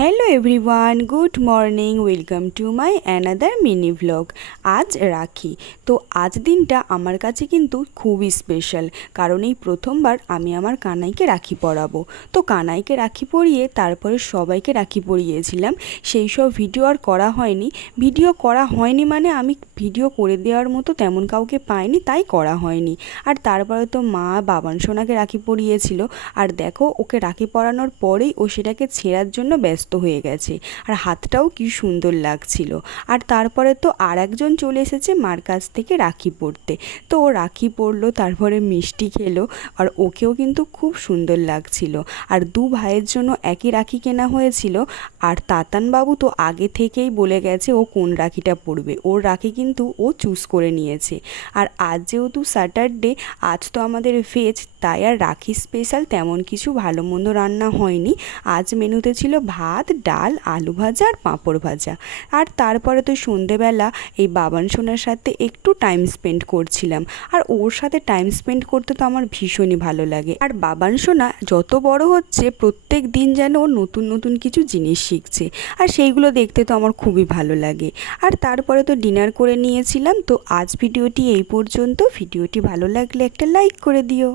Hello everyone, good morning. Welcome to my another mini vlog. आज राखी। तो आज दिनটা আমার কাছে কিন্তু খুবই স্পেশাল, কারণ এই প্রথমবার আমি আমার কানাইকে রাখি পরাবো। তো কানাইকে রাখি পরিয়ে তারপরে সবাইকে রাখি পরিয়েছিলাম। সেই সব ভিডিও আর করা হয়নি। মানে আমি ভিডিও করে দেওয়ার মতো তেমন কাউকে পাইনি, তাই করা হয়নি। আর তারপরে তো মা বাবান সোনাকে রাখি পরিয়েছিল। আর দেখো, ওকে রাখি পরানোর পরেই ও সেটাকে ছেঁড়ার জন্য ব্যস্ত হয়ে গেছে। আর হাতটাও কি সুন্দর লাগছিল। আর তারপরে তো আর একজন চলে এসেছে মার কাছ থেকে রাখি পরতে। তো ও রাখি পরলো, তারপরে মিষ্টি খেলো। আর ওকেও কিন্তু খুব সুন্দর লাগছিল। আর দু ভাইয়ের জন্য একই রাখি কেনা হয়েছিল। আর তাতান বাবু তো আগে থেকেই বলে গেছে ও কোন রাখিটা পরবে। ওর রাখি কিন্তু ও চুজ করে নিয়েছে। আর আজ যেহেতু স্যাটারডে, আজ তো আমাদের ভেজ, তাই আর রাখি স্পেশাল তেমন কিছু ভালো মন্দ রান্না হয়নি। আজ মেনুতে ছিল ভাত, ডাল, আলু ভাজা আর পাঁপড় ভাজা। আর তারপরে তো সন্ধেবেলা এই বাবান সোনার সাথে একটু টাইম স্পেন্ড করছিলাম। আর ওর সাথে টাইম স্পেন্ড করতে তো আমার ভীষণই ভালো লাগে। আর বাবান সোনা যত বড় হচ্ছে, প্রত্যেক দিন যেন ও নতুন নতুন কিছু জিনিস শিখছে। আর সেইগুলো দেখতে তো আমার খুবই ভালো লাগে। আর তারপরে তো ডিনার করে নিয়েছিলাম। তো আজ ভিডিওটি এই পর্যন্ত। ভিডিওটি ভালো লাগলে একটা লাইক করে দিও।